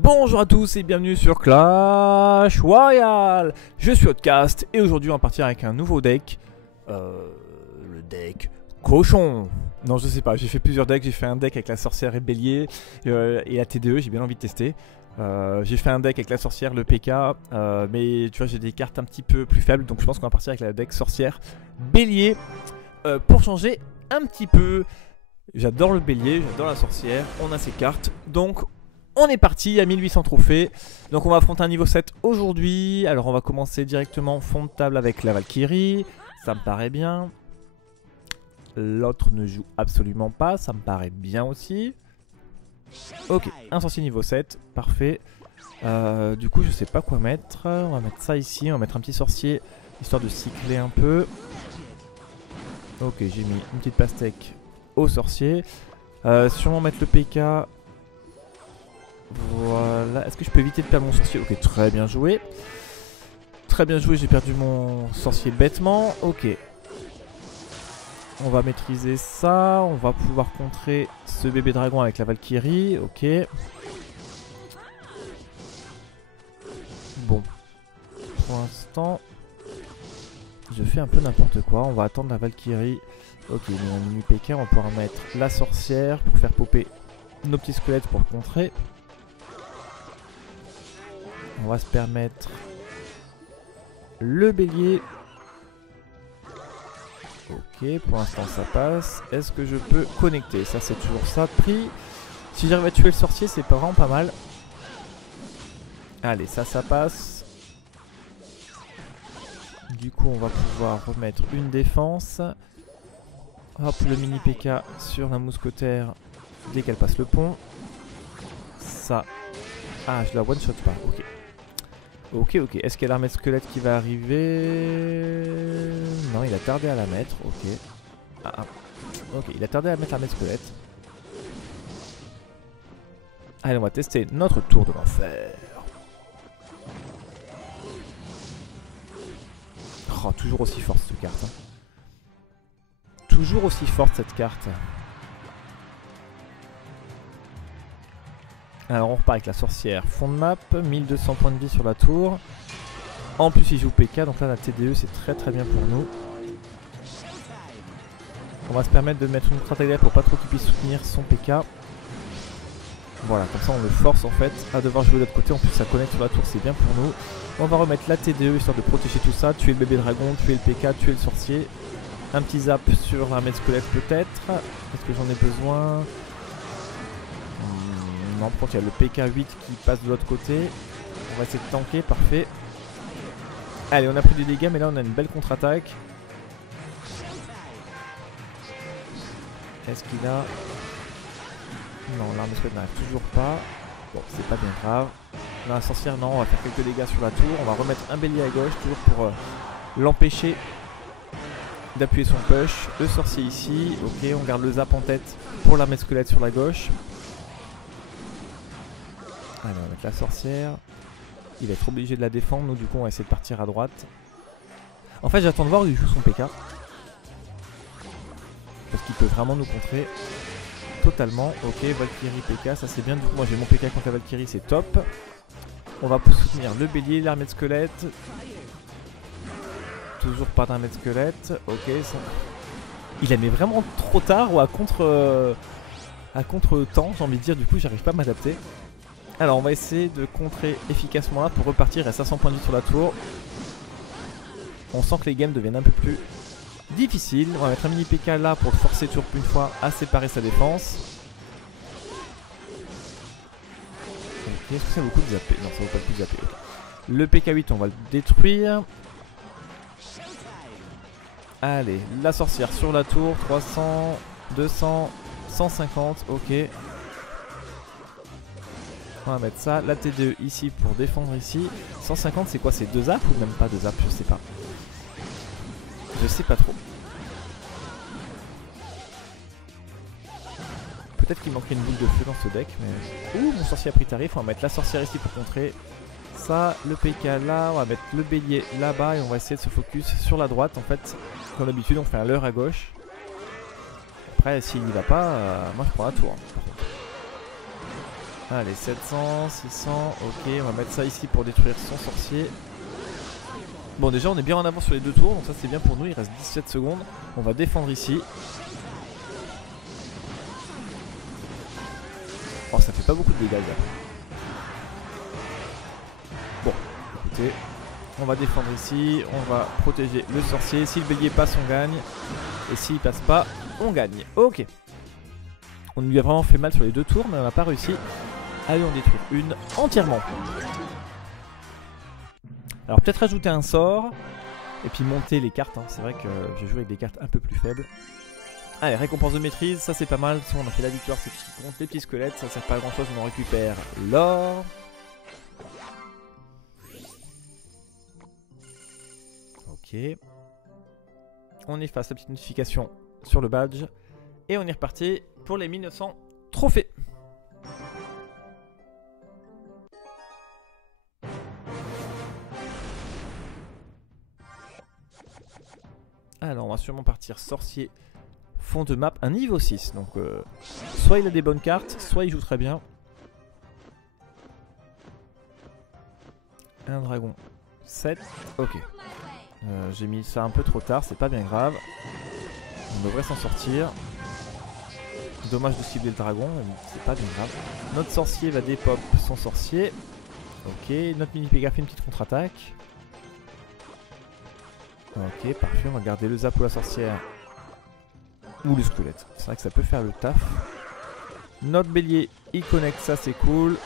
Bonjour à tous et bienvenue sur Clash Royale. Je suis Outcast et aujourd'hui on va partir avec un nouveau deck. Le deck cochon. Non, je sais pas, j'ai fait plusieurs decks. J'ai fait un deck avec la sorcière et bélier et la TDE, j'ai bien envie de tester. J'ai fait un deck avec la sorcière, le PK, mais tu vois j'ai des cartes un petit peu plus faibles. Donc je pense qu'on va partir avec la deck sorcière bélier pour changer un petit peu. J'adore le bélier, j'adore la sorcière, on a ces cartes. Donc on est parti à 1800 trophées. Donc on va affronter un niveau 7 aujourd'hui. Alors on va commencer directement fond de table avec la Valkyrie. Ça me paraît bien. L'autre ne joue absolument pas. Ça me paraît bien aussi. Ok, un sorcier niveau 7. Parfait. Du coup je sais pas quoi mettre. On va mettre ça ici. On va mettre un petit sorcier histoire de cycler un peu. Ok, j'ai mis une petite pastèque au sorcier. Sûrement mettre le PK. Voilà, est-ce que je peux éviter de perdre mon sorcier? Ok, très bien joué. Très bien joué, j'ai perdu mon sorcier bêtement. Ok. On va maîtriser ça. On va pouvoir contrer ce bébé dragon avec la Valkyrie. Ok. Bon. Pour l'instant, je fais un peu n'importe quoi. On va attendre la Valkyrie. Ok, il y a un mini PK. On va pouvoir mettre la sorcière pour faire popper nos petits squelettes pour contrer. On va se permettre le bélier. Ok, pour l'instant ça passe. Est-ce que je peux connecter? Ça c'est toujours ça de prix. Si j'arrive à tuer le sorcier, c'est vraiment pas mal. Allez, ça passe. Du coup on va pouvoir remettre une défense. Hop, le mini PK sur la mousquetaire dès qu'elle passe le pont. Ça. Ah, je la one shot pas, ok. Ok, est-ce qu'il y a l'armée de squelette qui va arriver? Non, il a tardé à la mettre, ok. Ok, il a tardé à mettre l'armée de squelette. Allez, on va tester notre tour de l'enfer. Oh, toujours aussi forte cette carte. Hein. Toujours aussi forte cette carte. Alors on repart avec la sorcière, fond de map, 1200 points de vie sur la tour. En plus il joue PK, donc là la TDE c'est très bien pour nous. On va se permettre de mettre une contre-attaque derrière pour pas trop qu'il puisse soutenir son PK. Voilà, comme ça on le force en fait à devoir jouer de l'autre côté, en plus ça connecte sur la tour, c'est bien pour nous. On va remettre la TDE histoire de protéger tout ça, tuer le bébé dragon, tuer le PK, tuer le sorcier. Un petit zap sur l'armée de squelette peut-être. Est-ce que j'en ai besoin? Non, par contre il y a le PK8 qui passe de l'autre côté. On va essayer de tanker, parfait. Allez, on a pris des dégâts, mais là on a une belle contre-attaque. Est-ce qu'il a... Non, l'arme de squelette n'arrive toujours pas. Bon, c'est pas bien grave. Là, la sorcière, non, on va faire quelques dégâts sur la tour. On va remettre un bélier à gauche, toujours pour l'empêcher d'appuyer son push. Le sorcier ici, ok, on garde le zap en tête pour l'armée de squelette sur la gauche. Allez, on va mettre la sorcière. Il va être obligé de la défendre. Nous, du coup, on va essayer de partir à droite. En fait, j'attends de voir où il joue son PK. Parce qu'il peut vraiment nous contrer totalement. Ok, Valkyrie PK, ça c'est bien. Du coup, moi j'ai mon PK contre la Valkyrie, c'est top. On va soutenir le bélier, l'armée de squelette. Toujours pas d'armée de squelette. Ok, ça... Il a mis vraiment trop tard ou à contre-temps, j'ai envie de dire. Du coup, j'arrive pas à m'adapter. Alors on va essayer de contrer efficacement là pour repartir à 500 points de vie sur la tour. On sent que les games deviennent un peu plus difficiles. On va mettre un mini PK là pour le forcer toujours une fois à séparer sa défense. Ok, est-ce que ça vaut le coup de zapper? Non, ça vaut pas le coup de zapper. Le PK8 on va le détruire. Allez, la sorcière sur la tour, 300, 200, 150, ok. On va mettre ça, la TDE ici pour défendre ici. 150 c'est quoi? C'est 2 zaps ou même pas 2 zaps? Je sais pas. Je sais pas trop. Peut-être qu'il manquait une boule de feu dans ce deck, mais... Ouh, mon sorcier a pris tarif, on va mettre la sorcière ici pour contrer. Ça, le PK là, on va mettre le bélier là-bas et on va essayer de se focus sur la droite en fait. Comme d'habitude on fait un leurre à gauche. Après s'il n'y va pas, moi je prends la tour. Par contre. Allez, 700, 600, ok, on va mettre ça ici pour détruire son sorcier. Bon, déjà on est bien en avance sur les 2 tours, donc ça c'est bien pour nous, il reste 17 secondes. On va défendre ici. Oh, ça fait pas beaucoup de dégâts là. Bon, écoutez, on va défendre ici, on va protéger le sorcier. Si le bélier passe, on gagne. Et s'il passe pas, on gagne. Ok. On lui a vraiment fait mal sur les 2 tours, mais on n'a pas réussi à lui en détruire une entièrement. Alors peut-être ajouter un sort et puis monter les cartes. Hein. C'est vrai que j'ai joué avec des cartes un peu plus faibles. Allez, récompense de maîtrise, ça c'est pas mal. Si on a fait la victoire, c'est tout ce qui compte. Les petits squelettes, ça sert pas à grand chose, on en récupère l'or. Ok. On efface la petite notification sur le badge. Et on est reparti pour les 1900 trophées. Alors on va sûrement partir sorcier fond de map, un niveau 6. Donc soit il a des bonnes cartes, soit il joue très bien. Un dragon 7, ok. J'ai mis ça un peu trop tard, c'est pas bien grave. On devrait s'en sortir. Dommage de cibler le dragon, mais c'est pas bien grave. Notre sorcier va dépop son sorcier. Ok, notre mini Pega fait une petite contre-attaque. Ok, parfait, on va garder le zap ou la sorcière. Ou le squelette, c'est vrai que ça peut faire le taf. Notre bélier, il connecte ça, c'est cool.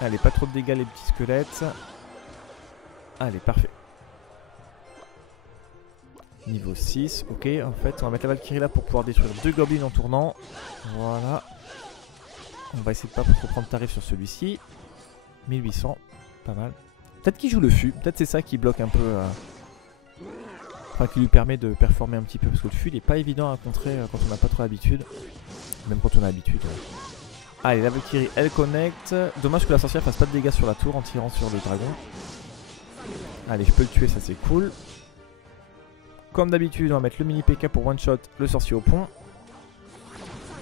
Allez, pas trop de dégâts les petits squelettes. Allez, parfait. Niveau 6, ok, en fait on va mettre la Valkyrie là pour pouvoir détruire 2 gobelins en tournant. Voilà. On va essayer de pas trop prendre tarif sur celui-ci. 1800, pas mal. Peut-être qu'il joue le fût, peut-être c'est ça qui bloque un peu... Enfin qui lui permet de performer un petit peu, parce que le fût il est pas évident à contrer quand on n'a pas trop l'habitude. Même quand on a l'habitude. Allez, la Valkyrie elle connecte. Dommage que la sorcière fasse pas de dégâts sur la tour en tirant sur le dragon. Allez, je peux le tuer, ça c'est cool. Comme d'habitude, on va mettre le mini PK pour one shot le sorcier au pont.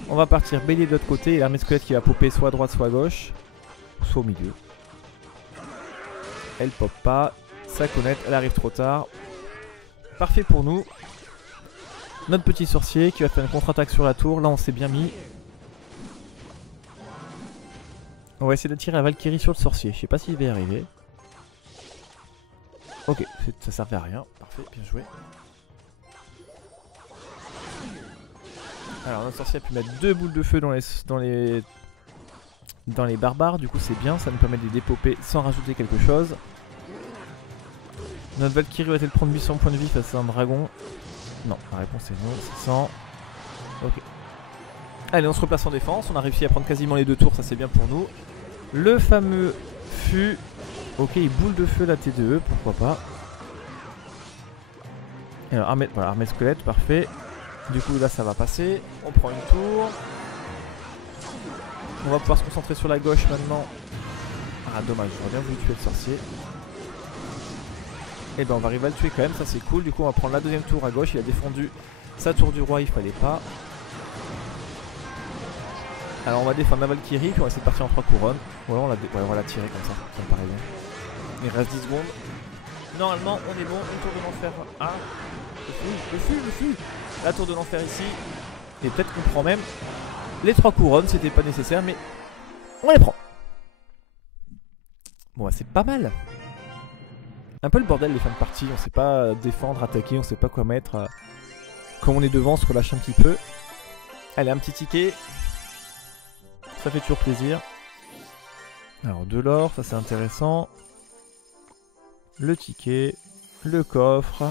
On va partir bélier de l'autre côté et l'armée squelette qui va popper soit à droite soit à gauche. Soit au milieu. Elle pop pas. Ça connecte, elle arrive trop tard. Parfait pour nous. Notre petit sorcier qui va faire une contre-attaque sur la tour. Là on s'est bien mis. On va essayer d'attirer la Valkyrie sur le sorcier. Je sais pas s'il va y arriver. Ok, ça servait à rien. Parfait, bien joué. Alors notre sorcier a pu mettre 2 boules de feu dans les barbares. Du coup c'est bien, ça nous permet de les dépoper sans rajouter quelque chose. Notre Valkyrie va-t-elle prendre 800 points de vie face à un dragon? Non, la réponse est non, 600. Ok. Allez, on se replace en défense. On a réussi à prendre quasiment les 2 tours, ça c'est bien pour nous. Le fameux fût. Ok, boule de feu la T2E, pourquoi pas. Alors, voilà, armée squelette, parfait. Du coup, là ça va passer. On prend une tour. On va pouvoir se concentrer sur la gauche maintenant. Ah, dommage, j'aurais bien voulu tuer le sorcier. Et ben on va arriver à le tuer quand même, ça c'est cool. Du coup on va prendre la deuxième tour à gauche. Il a défendu sa tour du roi, il fallait pas. Alors on va défendre la Valkyrie, puis on va essayer de partir en 3 couronnes. Voilà, on va la tirer comme ça, ça me paraît bien. Il reste 10 secondes. Normalement on est bon, une tour de l'enfer. Ah, le fût. La tour de l'enfer ici. Et peut-être qu'on prend même les 3 couronnes, c'était pas nécessaire, mais on les prend. Bon bah c'est pas mal. Un peu le bordel les fins de partie, on sait pas défendre, attaquer, on sait pas quoi mettre. Quand on est devant, on se relâche un petit peu. Allez, un petit ticket. Ça fait toujours plaisir. Alors de l'or, ça c'est intéressant. Le ticket, le coffre.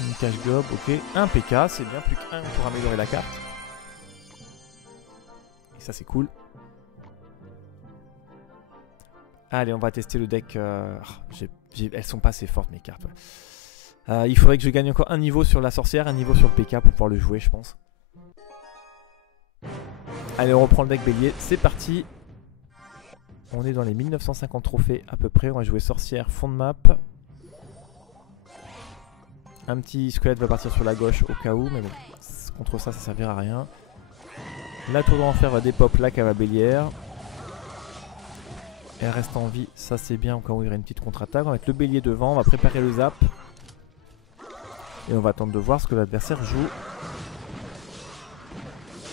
Une cache gob, ok. Un PK, c'est bien, plus qu'un pour améliorer la carte. Et ça c'est cool. Allez, on va tester le deck. Elles sont pas assez fortes mes cartes. Ouais. Il faudrait que je gagne encore un niveau sur la sorcière, un niveau sur le PK pour pouvoir le jouer, je pense. Allez, on reprend le deck bélier. C'est parti. On est dans les 1950 trophées à peu près. On va jouer sorcière, fond de map. Un petit squelette va partir sur la gauche au cas où, mais bon, contre ça, ça servira à rien. La tour d'enfer va dépop la cave à bélière. Elle reste en vie, ça c'est bien, au cas où il y aurait une petite contre-attaque. On va mettre le bélier devant, on va préparer le zap. Et on va attendre de voir ce que l'adversaire joue.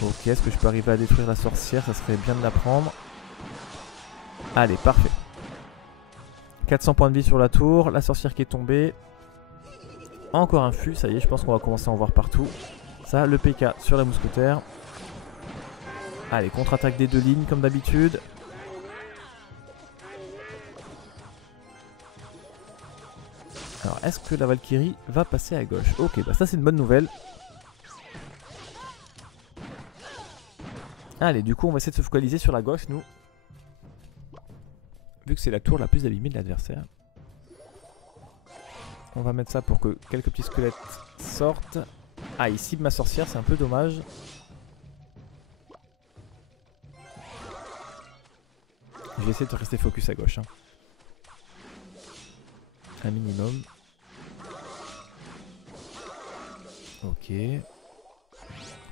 Ok, est-ce que je peux arriver à détruire la sorcière? Ça serait bien de la prendre. Allez, parfait. 400 points de vie sur la tour, la sorcière qui est tombée. Encore un fût, ça y est, je pense qu'on va commencer à en voir partout. Ça, le PK sur la mousquetaire. Allez, contre-attaque des deux lignes comme d'habitude. Alors, est-ce que la Valkyrie va passer à gauche? Ok, bah ça c'est une bonne nouvelle. Allez, du coup on va essayer de se focaliser sur la gauche, nous. Vu que c'est la tour la plus abîmée de l'adversaire. On va mettre ça pour que quelques petits squelettes sortent. Ah, il cible ma sorcière, c'est un peu dommage. Je vais essayer de rester focus à gauche. Hein. Un minimum. Ok.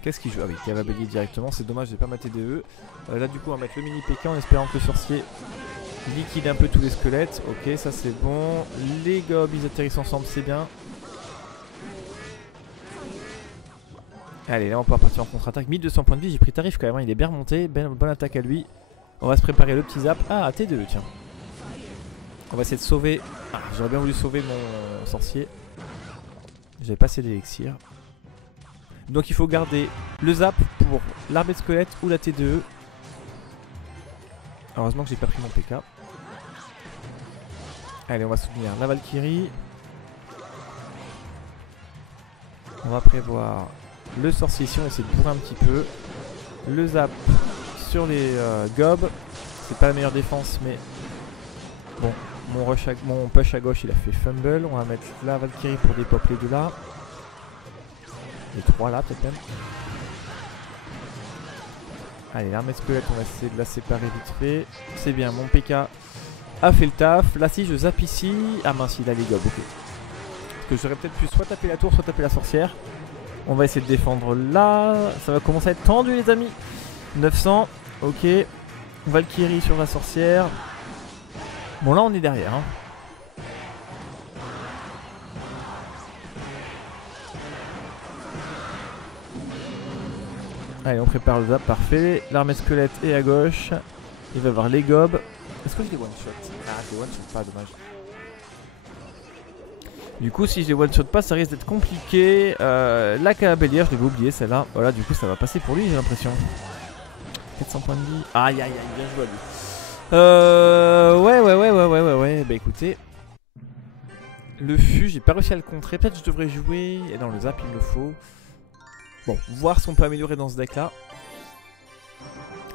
Qu'est-ce qu'il joue? Ah oui, il va bélier directement. C'est dommage, j'ai pas ma TDE. Là, du coup, on va mettre le mini PK en espérant que le sorcier liquide un peu tous les squelettes. Ok, ça c'est bon. Les gobs, ils atterrissent ensemble, c'est bien. Allez, là, on va pouvoir partir en contre-attaque. 1200 points de vie, j'ai pris tarif quand même. Hein. Il est bien remonté. Bonne attaque à lui. On va se préparer le petit zap. Ah, T2, tiens. On va essayer de sauver. Ah, j'aurais bien voulu sauver mon sorcier. J'avais pas assez d'élixir. Donc il faut garder le zap pour l'armée de squelette ou la T2. Heureusement que j'ai pas pris mon PK. Allez, on va soutenir la Valkyrie. On va prévoir le sorcier ici, on va essayer de bourrer un petit peu. Le zap sur les gobs. C'est pas la meilleure défense, mais bon, mon push à gauche il a fait fumble. On va mettre la Valkyrie pour dépop les deux là. Les trois là peut-être même. Allez, l'armée de squelette, on va essayer de la séparer vite fait. C'est bien, mon PK a fait le taf. Là si je zappe ici. Ah mince, il a les gobs, ok. Parce que j'aurais peut-être pu soit taper la tour, soit taper la sorcière. On va essayer de défendre là. Ça va commencer à être tendu les amis. 900, ok. Valkyrie sur la sorcière. Bon là on est derrière hein. Allez, on prépare le zap, parfait. L'armée squelette est à gauche. Il va y avoir les gobs. Est-ce que je les one shot? Ah, je les one shot pas, dommage. Du coup, si je les one shot pas, ça risque d'être compliqué. La cabellière, je l'avais oublié celle-là. Voilà, du coup, ça va passer pour lui, j'ai l'impression. 400 points de vie. Aïe, aïe, aïe, bien joué à lui. Ouais. Bah écoutez. Le fût, j'ai pas réussi à le contrer. Peut-être que je devrais jouer. Et dans le zap, il me le faut. Bon, voir si on peut améliorer dans ce deck là.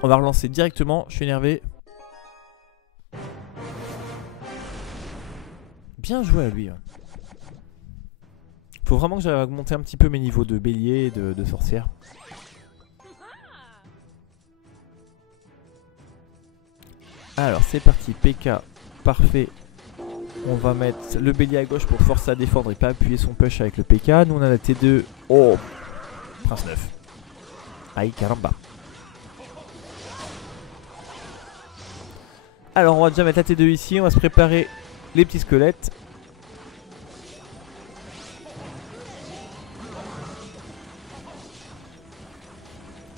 On va relancer directement, je suis énervé. Bien joué à lui. Faut vraiment que j'arrive à augmenter un petit peu mes niveaux de bélier et de sorcière. Alors c'est parti, PK, parfait. On va mettre le bélier à gauche pour forcer à défendre et pas appuyer son push avec le PK. Nous on a la T2. Oh, Prince 9. Aïe, caramba. Alors on va déjà mettre la T2 ici. On va se préparer les petits squelettes.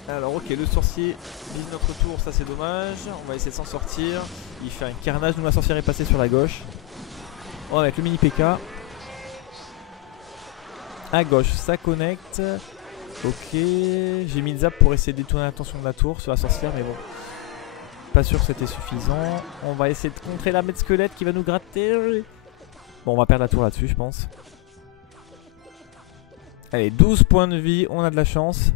Alors ok, le sorcier vise notre tour, ça c'est dommage. On va essayer de s'en sortir. Il fait un carnage, nous la sorcière est passée sur la gauche. On va mettre le mini PK. À gauche, ça connecte. Ok, j'ai mis le zap pour essayer de détourner l'attention de la tour sur la sorcière, mais bon. Pas sûr que c'était suffisant. On va essayer de contrer l'armée de squelette qui va nous gratter. Bon, on va perdre la tour là-dessus, je pense. Allez, 12 points de vie, on a de la chance.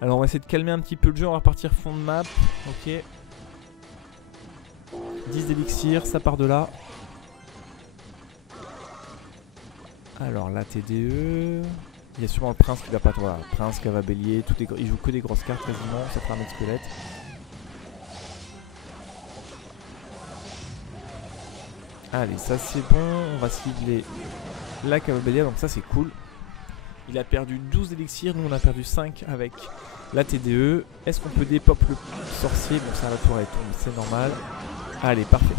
Alors on va essayer de calmer un petit peu le jeu, on va repartir fond de map. Ok. 10 d'élixir, ça part de là. Alors la TDE. Il y a sûrement le prince qui va pas. Voilà, prince, cava bélier, il joue que des grosses cartes quasiment, ça fera un mec squelette. Allez, ça c'est bon, on va cibler la cava bélier, donc ça c'est cool. Il a perdu 12 élixirs, nous on a perdu 5 avec la TDE. Est-ce qu'on peut dépop le sorcier? Bon, ça, la tour elle tombe, c'est normal. Allez, parfait.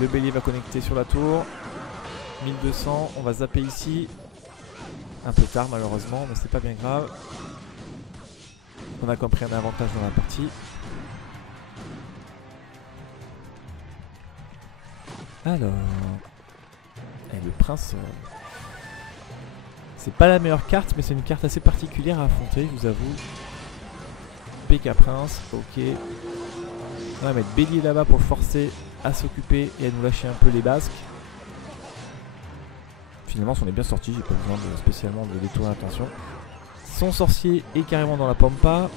Le bélier va connecter sur la tour. 1200, on va zapper ici. Un peu tard malheureusement, mais c'est pas bien grave. On a compris un avantage dans la partie. Alors... Et le prince... C'est pas la meilleure carte, mais c'est une carte assez particulière à affronter, je vous avoue. PK Prince, ok. On va mettre bélier là-bas pour le forcer à s'occuper et à nous lâcher un peu les basques. Finalement, on est bien sorti, j'ai pas besoin de, spécialement de détourner l'attention. Son sorcier est carrément dans la pampa.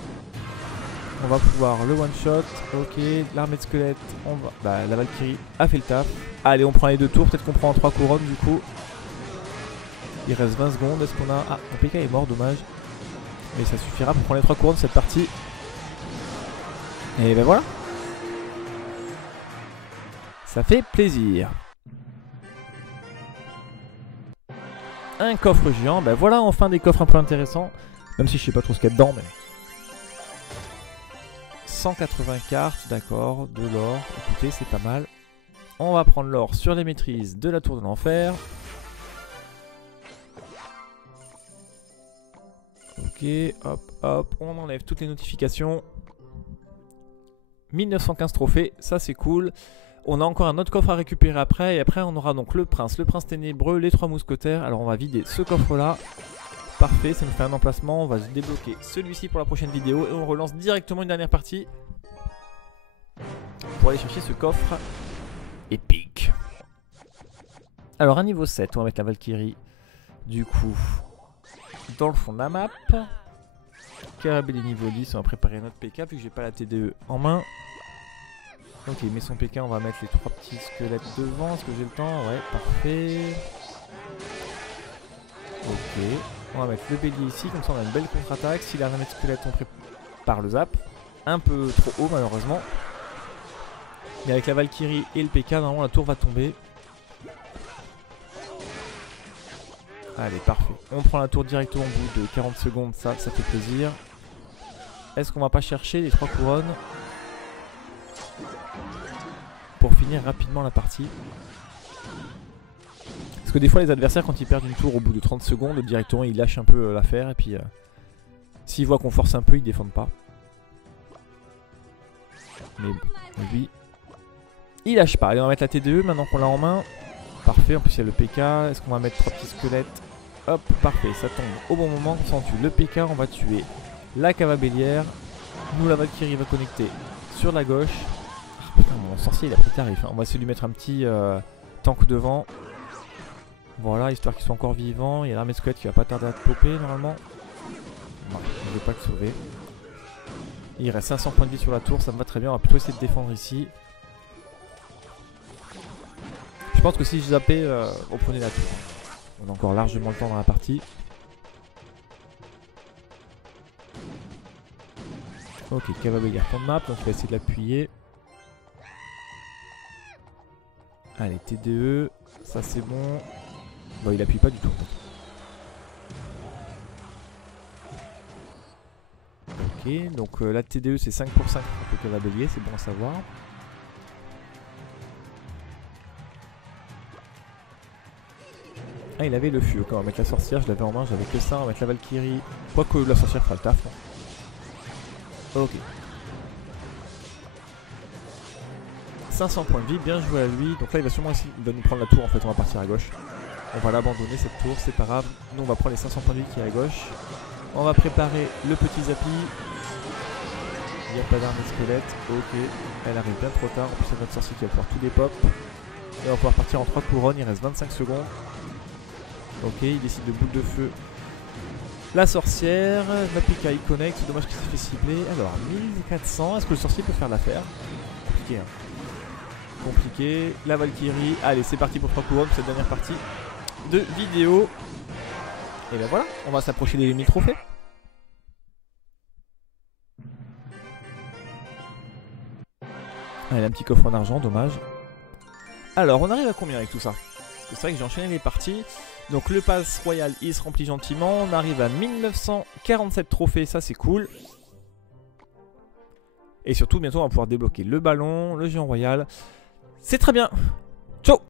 On va pouvoir le one shot, ok. L'armée de squelettes, on va... Bah, la Valkyrie a fait le taf. Allez, on prend les 2 tours, peut-être qu'on prend en 3 couronnes du coup. Il reste 20 secondes, est-ce qu'on a... Ah, mon PK est mort, dommage. Mais ça suffira pour prendre les 3 couronnes de cette partie. Et ben voilà. Ça fait plaisir. Un coffre géant, ben voilà enfin des coffres un peu intéressants. Même si je sais pas trop ce qu'il y a dedans, mais... 180 cartes, d'accord, de l'or. Écoutez, c'est pas mal. On va prendre l'or sur les maîtrises de la tour de l'enfer. Ok, hop, hop, on enlève toutes les notifications. 1915 trophées, ça c'est cool. On a encore un autre coffre à récupérer après. Et après on aura donc le prince ténébreux, les 3 mousquetaires. Alors on va vider ce coffre là. Parfait, ça nous fait un emplacement. On va se débloquer celui-ci pour la prochaine vidéo. Et on relance directement une dernière partie pour aller chercher ce coffre épique. Alors à niveau 7, on va mettre la Valkyrie du coup dans le fond de la map. Carabelli niveau 10, on va préparer notre PK vu que j'ai pas la TDE en main. Ok, mais son PK, on va mettre les 3 petits squelettes devant. Est-ce que j'ai le temps? Ouais, parfait. Ok, on va mettre le bélier ici, comme ça on a une belle contre-attaque. Si l'armée de squelettes, on prépare le zap. Un peu trop haut malheureusement. Mais avec la Valkyrie et le PK, normalement la tour va tomber. Allez, parfait. On prend la tour directement au bout de 40 secondes, ça fait plaisir. Est-ce qu'on va pas chercher les 3 couronnes pour finir rapidement la partie? Parce que des fois les adversaires quand ils perdent une tour au bout de 30 secondes, directement ils lâchent un peu l'affaire et puis s'ils voient qu'on force un peu, ils défendent pas. Mais lui, il lâche pas. Allez, on va mettre la TDE maintenant qu'on l'a en main. Parfait, en plus il y a le PK. Est-ce qu'on va mettre 3 petits squelettes? Hop, parfait, ça tombe au bon moment. On s'en tue le PK, on va tuer la cavabellière. Nous, la Valkyrie va connecter sur la gauche. Ah, putain, mon sorcier il a pris tarif. On va essayer de lui mettre un petit tank devant. Voilà, histoire qu'il soit encore vivant. Il y a l'armée de squelette qui va pas tarder à popper normalement. Non, je ne vais pas le sauver. Il reste 500 points de vie sur la tour, ça me va très bien. On va plutôt essayer de défendre ici. Je pense que si je zappais, on prenait la tour. On a encore largement le temps dans la partie. Ok, cavalier fond de map, donc il va essayer de l'appuyer. Allez, TDE, ça c'est bon. Bon, il appuie pas du tout. Ok, donc la TDE c'est 5 pour 5 pour le cavalier, c'est bon à savoir. Ah, il avait le feu. On va mettre la sorcière, je l'avais en main, j'avais que ça. On va mettre la Valkyrie. Quoique la sorcière fera le taf. Ok. 500 points de vie, bien joué à lui. Donc là, il va sûrement essayer, il va nous prendre la tour en fait. On va partir à gauche. On va l'abandonner cette tour, c'est pas grave. Nous, on va prendre les 500 points de vie qui est à gauche. On va préparer le petit Zappy. Il n'y a pas d'armée squelette. Ok. Elle arrive bien trop tard. En plus, c'est notre sorcier qui va pouvoir tout dépop. Et on va pouvoir partir en 3 couronnes. Il reste 25 secondes. Ok, il décide de boule de feu. La sorcière, la PK il connecte, c'est dommage qu'il s'est fait cibler. Alors 1400, est-ce que le sorcier peut faire l'affaire? Compliqué hein. Compliqué. La Valkyrie, allez c'est parti pour 3 couronnes pour cette dernière partie de vidéo. Et ben voilà, on va s'approcher des 1000 trophées. Allez, un petit coffre en argent, dommage. Alors on arrive à combien avec tout ça? Parce que c'est vrai que j'ai enchaîné les parties. Donc le pass royal il se remplit gentiment. On arrive à 1947 trophées, ça c'est cool. Et surtout bientôt on va pouvoir débloquer le ballon, le géant royal. C'est très bien. Ciao.